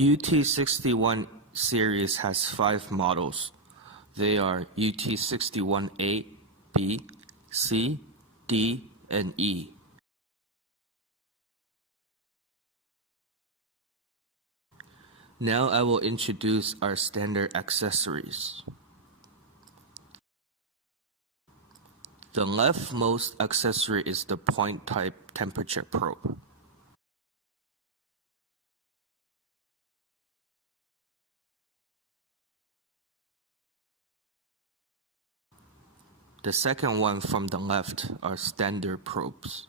UT61 series has 5 models. They are UT61A, B, C, D, and E. Now I will introduce our standard accessories. The leftmost accessory is the point-type temperature probe. The second one from the left are standard probes.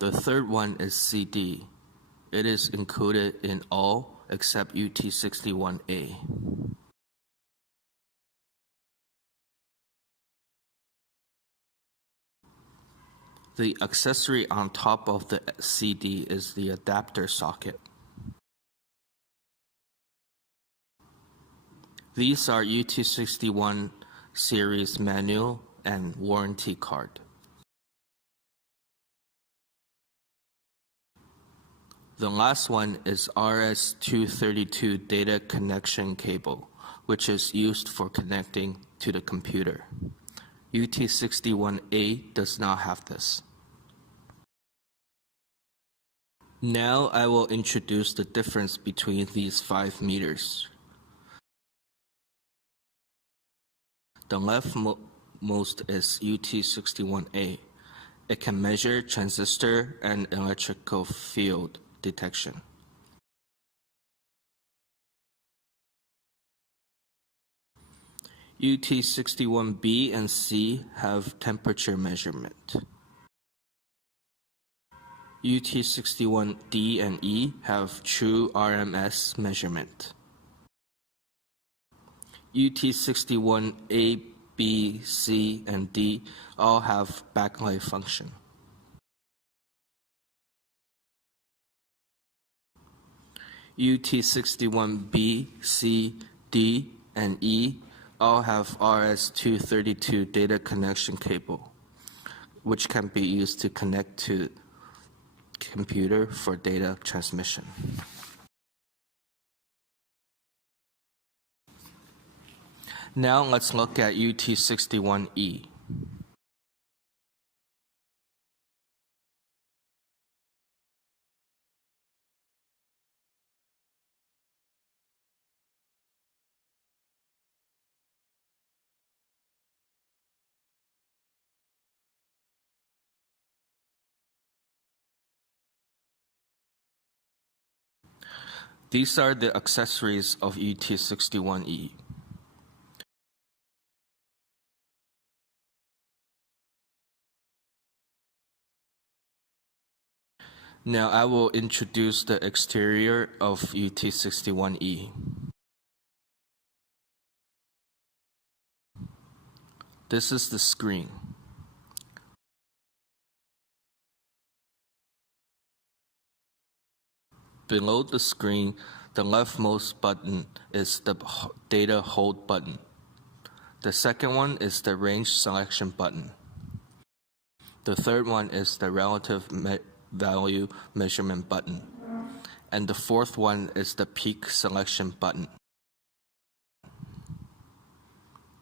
The third one is CD. It is included in all except UT61A. The accessory on top of the CD is the adapter socket. These are UT61 series manual and warranty card. The last one is RS-232 data connection cable, which is used for connecting to the computer. UT61A does not have this. Now I will introduce the difference between these 5 meters. The leftmost is UT61A. It can measure transistor and electrical field detection. UT61B and C have temperature measurement. UT61D and E have true RMS measurement. UT61A, B, C, and D all have backlight function. UT61B, C, D, and E all have RS-232 data connection cable, which can be used to connect to computer for data transmission. Now let's look at UT61E. These are the accessories of UT61E. Now I will introduce the exterior of UT61E. This is the screen. Below the screen, the leftmost button is the data hold button. The second one is the range selection button. The third one is the relative value measurement button. And the fourth one is the peak selection button.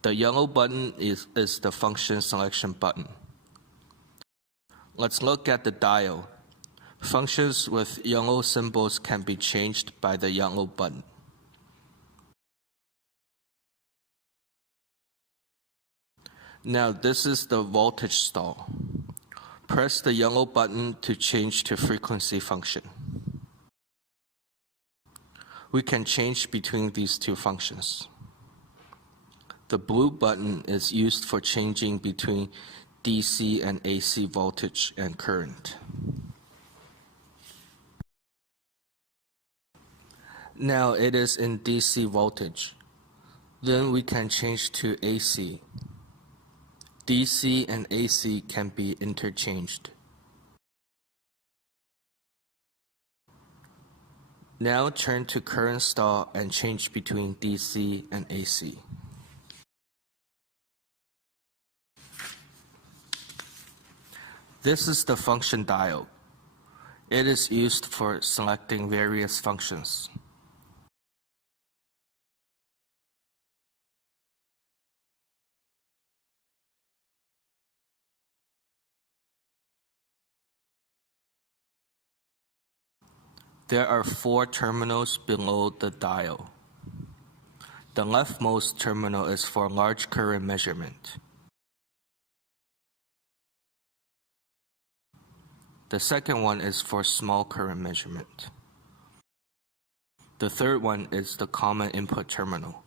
The yellow button is the function selection button. Let's look at the dial. Functions with yellow symbols can be changed by the yellow button. Now this is the voltage stall. Press the yellow button to change to frequency function. We can change between these two functions. The blue button is used for changing between DC and AC voltage and current. Now it is in DC voltage. Then we can change to AC. DC and AC can be interchanged. Now turn to current stall and change between DC and AC. This is the function dial. It is used for selecting various functions. There are 4 terminals below the dial. The leftmost terminal is for large current measurement. The second one is for small current measurement. The third one is the common input terminal.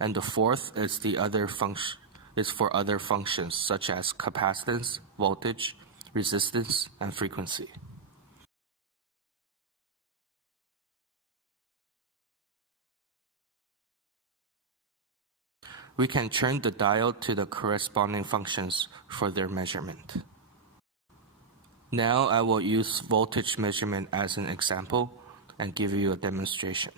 And the fourth is for other functions such as capacitance, voltage, resistance, and frequency. We can turn the dial to the corresponding functions for their measurement. Now I will use voltage measurement as an example and give you a demonstration.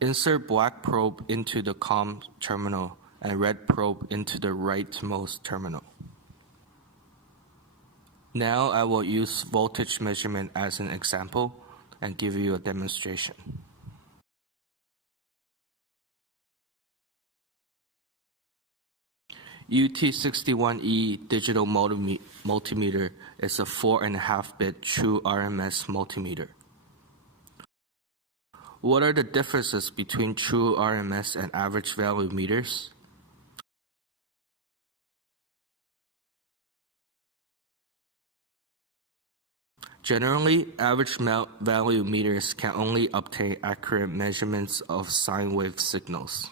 Insert black probe into the COM terminal and red probe into the rightmost terminal. Now I will use voltage measurement as an example and give you a demonstration. UT61E digital multimeter is a 4.5-bit true RMS multimeter. What are the differences between true RMS and average value meters? Generally, average value meters can only obtain accurate measurements of sine wave signals.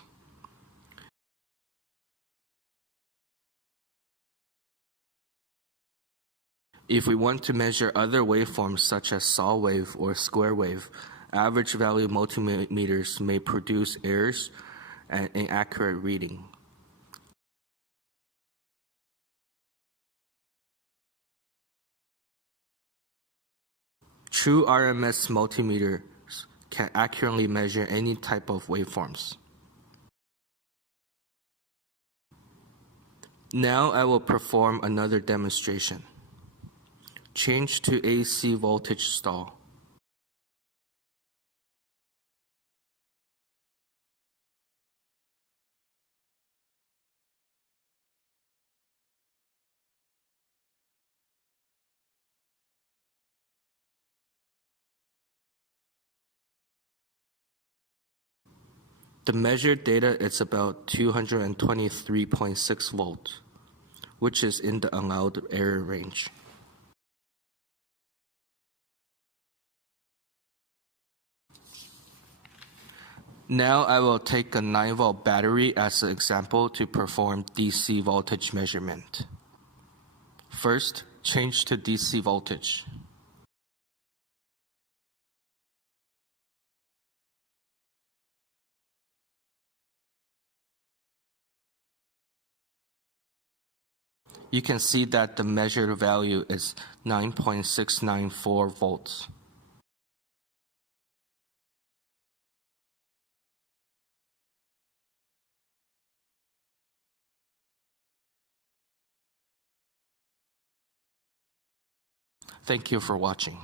If we want to measure other waveforms such as saw wave or square wave, average value multimeters may produce errors and inaccurate reading. True RMS multimeters can accurately measure any type of waveforms. Now I will perform another demonstration. Change to AC voltage stall. The measured data is about 223.6 volts, which is in the allowed error range. Now I will take a 9-volt battery as an example to perform DC voltage measurement. First, change to DC voltage. You can see that the measured value is 9.694 volts. Thank you for watching.